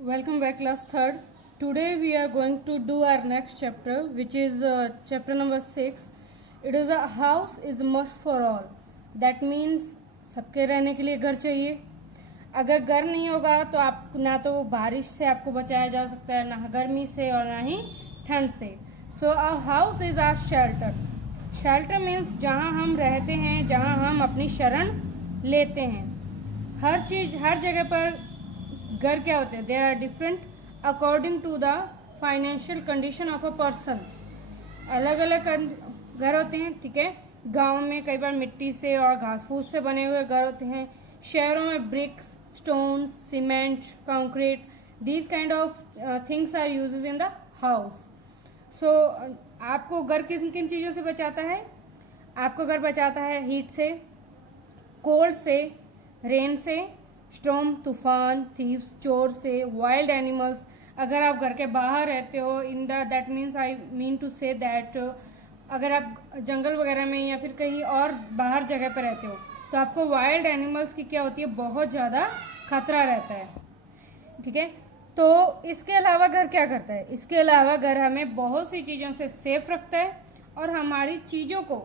Welcome back, class third. Today we are going to do our next chapter, which is chapter number 6. It is a house is must for all. That means सबके रहने के लिए घर चाहिए. अगर घर नहीं होगा तो आप ना तो बारिश से आपको बचाया जा सकता है, ना गर्मी से और ना ही ठंड से. So a house is our shelter. Shelter means जहाँ हम रहते हैं, जहाँ हम अपनी शरण लेते हैं. हर जगह पर घर क्या होते हैं, there are different according to the financial condition of a person. अलग अलग घर होते हैं, ठीक है. गाँव में कई बार मिट्टी से और घास फूस से बने हुए घर होते हैं. शहरों में bricks, stones, cement, concrete, these kind of things are uses in the house. So आपको घर किन किन चीज़ों से बचाता है? आपको घर बचाता है हीट से, कोल्ड से, रेन से, स्टॉर्म, तूफान, थीव्स, चोर से, वाइल्ड एनिमल्स. अगर आप घर के बाहर रहते हो, in the that means I mean to say that अगर आप जंगल वगैरह में या फिर कहीं और बाहर जगह पर रहते हो तो आपको वाइल्ड एनिमल्स की क्या होती है, बहुत ज़्यादा खतरा रहता है, ठीक है. तो इसके अलावा घर क्या करता है? इसके अलावा घर हमें बहुत सी चीज़ों से सेफ रखता है और हमारी चीज़ों को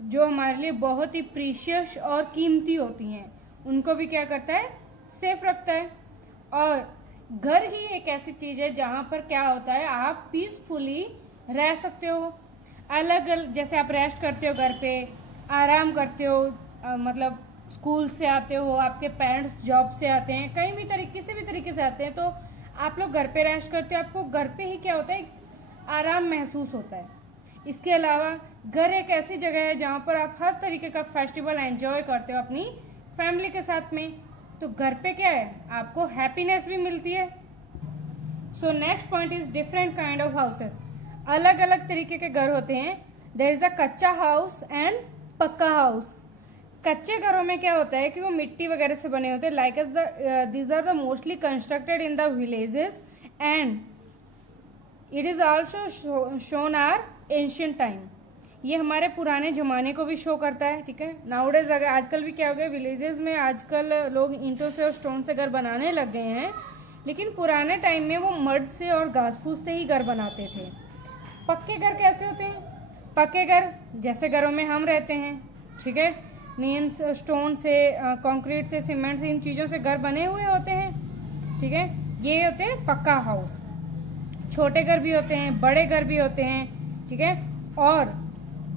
जो हमारे लिए बहुत ही प्रीशियस और कीमती होती हैं उनको भी क्या करता है, सेफ रखता है. और घर ही एक ऐसी चीज़ है जहाँ पर क्या होता है, आप पीसफुली रह सकते हो. अलग अलग जैसे आप रेस्ट करते हो घर पे, आराम करते हो, मतलब स्कूल से आते हो, आपके पेरेंट्स जॉब से आते हैं, कहीं भी किसी भी तरीके से आते हैं, तो आप लोग घर पे रेस्ट करते हो. आपको घर पे ही क्या होता है, आराम महसूस होता है. इसके अलावा घर एक ऐसी जगह है जहाँ पर आप हर तरीके का फेस्टिवल एंजॉय करते हो अपनी फैमिली के साथ में. तो घर पे क्या है, आपको हैप्पीनेस भी मिलती है. So next point is different kind of houses. अलग अलग तरीके के घर होते हैं. देयर इज द कच्चा हाउस एंड पक्का हाउस. कच्चे घरों में क्या होता है कि वो मिट्टी वगैरह से बने होते हैं. Like as these are the mostly constructed in the villages and it is also shown are ancient time. ये हमारे पुराने ज़माने को भी शो करता है, ठीक है. नाउडेज अगर आजकल भी क्या हो गया, विलेजेस में आजकल लोग ईंटों से और स्टोन से घर बनाने लग गए हैं, लेकिन पुराने टाइम में वो मड से और घास फूस से ही घर बनाते थे. पक्के घर कैसे होते हैं? पक्के घर जैसे घरों में हम रहते हैं, ठीक है, मीन्स स्टोन से, कंक्रीट से, सीमेंट से, इन चीज़ों से घर बने हुए होते हैं, ठीक है. ये होते हैं पक्का हाउस. छोटे घर भी होते हैं, बड़े घर भी होते हैं, ठीक है. और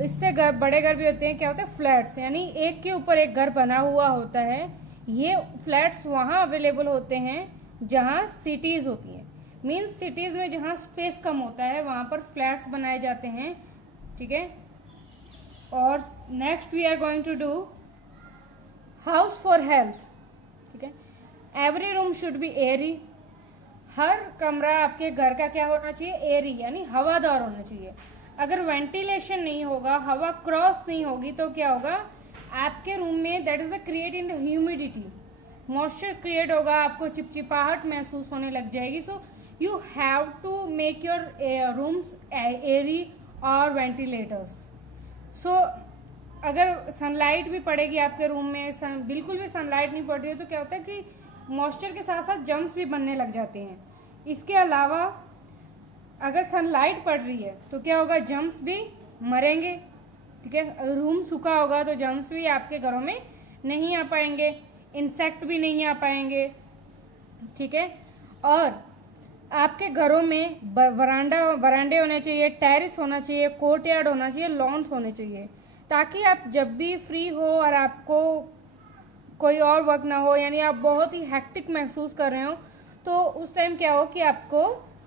इससे बड़े घर भी होते हैं, क्या होते हैं, फ्लैट्स, यानी एक के ऊपर एक घर बना हुआ होता है. ये फ्लैट्स वहाँ अवेलेबल होते हैं जहाँ सिटीज़ होती हैं. मीन्स सिटीज़ में जहाँ स्पेस कम होता है वहाँ पर फ्लैट्स बनाए जाते हैं, ठीक है. और next we are going to do house for health, ठीक है. Every room should be airy. हर कमरा आपके घर का क्या होना चाहिए, एयरी, यानी हवादार होना चाहिए. अगर वेंटिलेशन नहीं होगा, हवा क्रॉस नहीं होगी, तो क्या होगा, आपके रूम में that is the create in the humidity, moisture create होगा, आपको चिपचिपाहट महसूस होने लग जाएगी. So you have to make your rooms airy और वेंटिलेटर्स. सो अगर सनलाइट भी पड़ेगी आपके रूम में, बिल्कुल भी सनलाइट नहीं पड़ रही है, तो क्या होता है कि मॉइस्चर के साथ साथ जम्स भी बनने लग जाते हैं. इसके अलावा अगर सनलाइट पड़ रही है तो क्या होगा, जम्स भी मरेंगे, ठीक है. रूम सूखा होगा तो जम्स भी आपके घरों में नहीं आ पाएंगे, इंसेक्ट भी नहीं आ पाएंगे, ठीक है. और आपके घरों में वरांडे होने चाहिए, टेरिस होना चाहिए, कोर्टयार्ड होना चाहिए, लॉन्स होने चाहिए, ताकि आप जब भी फ्री हो और आपको कोई और वर्क ना हो, यानी आप बहुत ही हेक्टिक महसूस कर रहे हो, तो उस टाइम क्या हो कि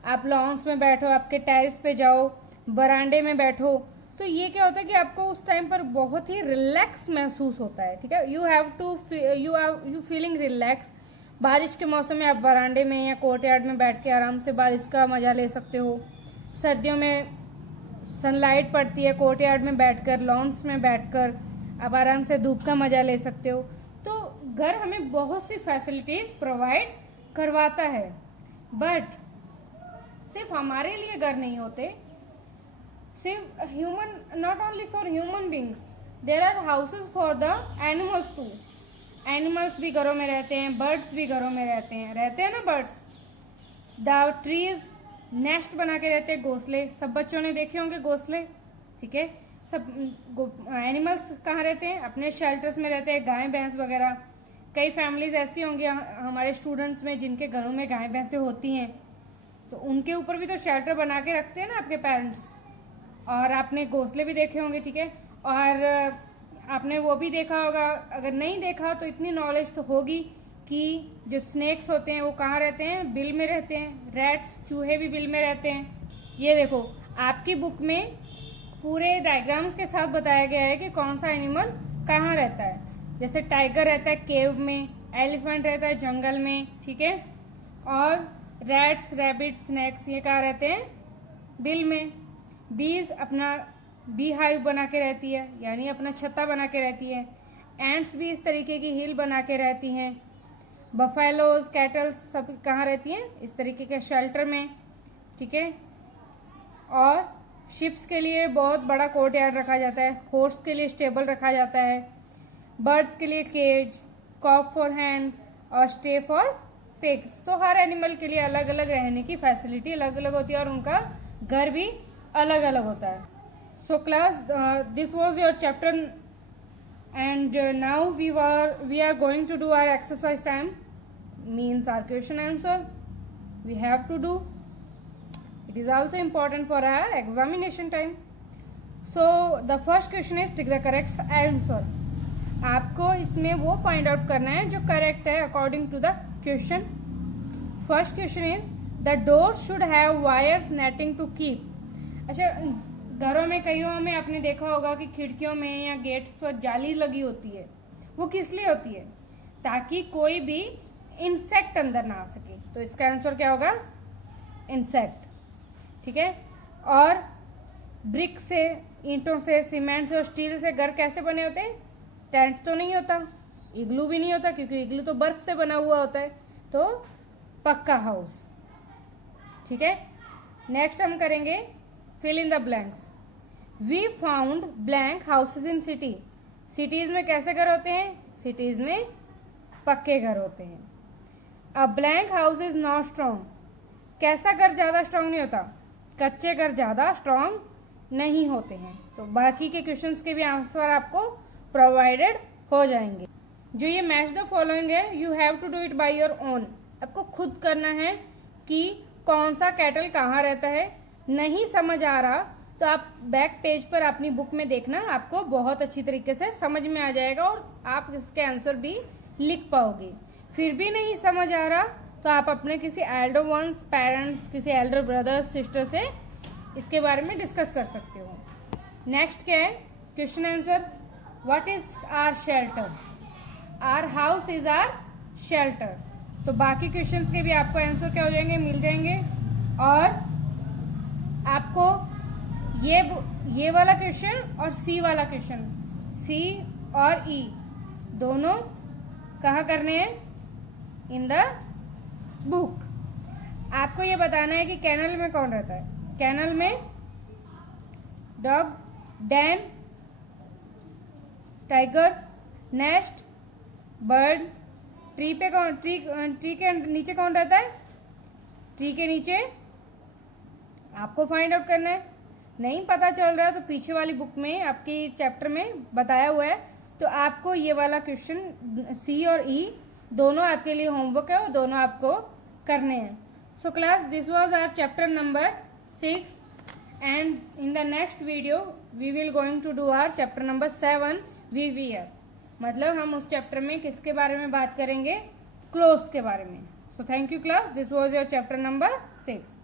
आप लॉन्स में बैठो, आपके टेरिस पे जाओ, बरांडे में बैठो. तो ये क्या होता है कि आपको उस टाइम पर बहुत ही रिलैक्स महसूस होता है, ठीक है. You feeling relax. बारिश के मौसम में आप बरांडे में या कोर्टयार्ड में बैठ के आराम से बारिश का मज़ा ले सकते हो. सर्दियों में सनलाइट पड़ती है, कोर्टयार्ड में बैठकर, लॉन्स में बैठकर आप आराम से धूप का मज़ा ले सकते हो. तो घर हमें बहुत सी फैसिलिटीज़ प्रोवाइड करवाता है. बट सिर्फ हमारे लिए घर नहीं होते, सिर्फ human, not only for human beings, there are houses for the animals too. Animals भी घरों में रहते हैं, बर्ड्स भी घरों में रहते हैं ना बर्ड्स. द ट्रीज नेस्ट बना के रहते हैं, घोंसले। सब बच्चों ने देखे होंगे घोंसले, ठीक है। सब एनिमल्स कहाँ रहते हैं? अपने शेल्टर्स में रहते हैं, गाय भैंस वगैरह। कई फैमिलीज ऐसी होंगी हमारे स्टूडेंट्स में जिनके घरों में गाय भैंसें होती हैं, तो उनके ऊपर भी तो शेल्टर बना के रखते हैं ना आपके पेरेंट्स। और आपने घोंसले भी देखे होंगे, ठीक है। और आपने वो भी देखा होगा, अगर नहीं देखा तो इतनी नॉलेज तो होगी कि जो स्नेक्स होते हैं वो कहाँ रहते हैं? बिल में रहते हैं। रैट्स, चूहे भी बिल में रहते हैं। ये देखो आपकी बुक में पूरे डायग्राम्स के साथ बताया गया है कि कौन सा एनिमल कहाँ रहता है। जैसे टाइगर रहता है केव में, एलिफेंट रहता है जंगल में, ठीक है। और रैट्स, रैबिट, स्नेक्स ये कहाँ रहते हैं? बिल में। बीज अपना बी हाइव बना के रहती है, यानी अपना छत्ता बना के रहती है। एंट्स भी इस तरीके की हिल बना के रहती हैं। बफेलोज, कैटल्स सब कहाँ रहती हैं? इस तरीके के शेल्टर में, ठीक है। और शिप्स के लिए बहुत बड़ा कोर्ट यार्ड रखा जाता है, हॉर्स के लिए स्टेबल रखा जाता है, बर्ड्स के लिए केज, कॉफ फॉर हैंड्स और स्टे फॉर पिग्स। तो हर एनिमल के लिए अलग अलग रहने की फैसिलिटी अलग अलग होती है और उनका घर भी अलग अलग होता है। So class, this was your chapter and now we are going to do our exercise time, means our question answer we have to do. It is also important for our examination time. So the first question is take the correct answer. आपको इसमें वो find out करना है जो correct है according to the question. First question is the door should have wires netting to keep. अच्छा, घरों में कईयों में आपने देखा होगा कि खिड़कियों में या गेट पर जाली लगी होती है. वो किस लिए होती है? ताकि कोई भी इंसेक्ट अंदर ना आ सके. तो इसका आंसर क्या होगा? इंसेक्ट, ठीक है. और ब्रिक से, ईंटों से, सीमेंट से और स्टील से घर कैसे बने होते हैं? टेंट तो नहीं होता, इग्लू भी नहीं होता, क्योंकि इग्लू तो बर्फ से बना हुआ होता है. तो पक्का हाउस, ठीक है. नेक्स्ट हम करेंगे fill in the blanks. We found blank houses in city. Cities में कैसे घर होते हैं? सिटीज में पक्के घर होते हैं. A blank house is not strong. कैसा घर ज्यादा स्ट्रॉन्ग नहीं होता? कच्चे घर ज्यादा स्ट्रॉन्ग नहीं होते हैं. तो बाकी के क्वेश्चंस के भी आंसर आपको प्रोवाइडेड हो जाएंगे. जो ये मैच द फॉलोइंग है, you have to do it by your own. आपको खुद करना है कि कौन सा कैटल कहाँ रहता है. नहीं समझ आ रहा तो आप बैक पेज पर अपनी बुक में देखना, आपको बहुत अच्छी तरीके से समझ में आ जाएगा और आप इसके आंसर भी लिख पाओगे. फिर भी नहीं समझ आ रहा तो आप अपने किसी एल्डर वंस, पेरेंट्स, किसी एल्डर ब्रदर, सिस्टर से इसके बारे में डिस्कस कर सकते हो. नेक्स्ट क्या है? Question answer. What is our shelter? Our house is our shelter. तो बाकी क्वेश्चंस के भी आपको आंसर क्या हो जाएंगे? मिल जाएंगे. और आपको ये वाला क्वेश्चन और सी वाला क्वेश्चन, सी और ई दोनों कहाँ करने हैं? In the book. आपको ये बताना है कि कैनल में कौन रहता है. कैनल में dog, Dan, tiger, nest, bird. Tree पे कौन? ट्री के नीचे कौन रहता है? ट्री के नीचे आपको फाइंड आउट करना है. नहीं पता चल रहा है तो पीछे वाली बुक में आपकी चैप्टर में बताया हुआ है. तो आपको ये वाला क्वेश्चन सी और ई दोनों आपके लिए होमवर्क है और दोनों आपको करने हैं. So class, this was our chapter number 6 and in the next video we will going to do our chapter number 7 VVR. मतलब हम उस चैप्टर में किसके बारे में बात करेंगे? क्लोथ्स के बारे में. So thank you class, this was your chapter number 6.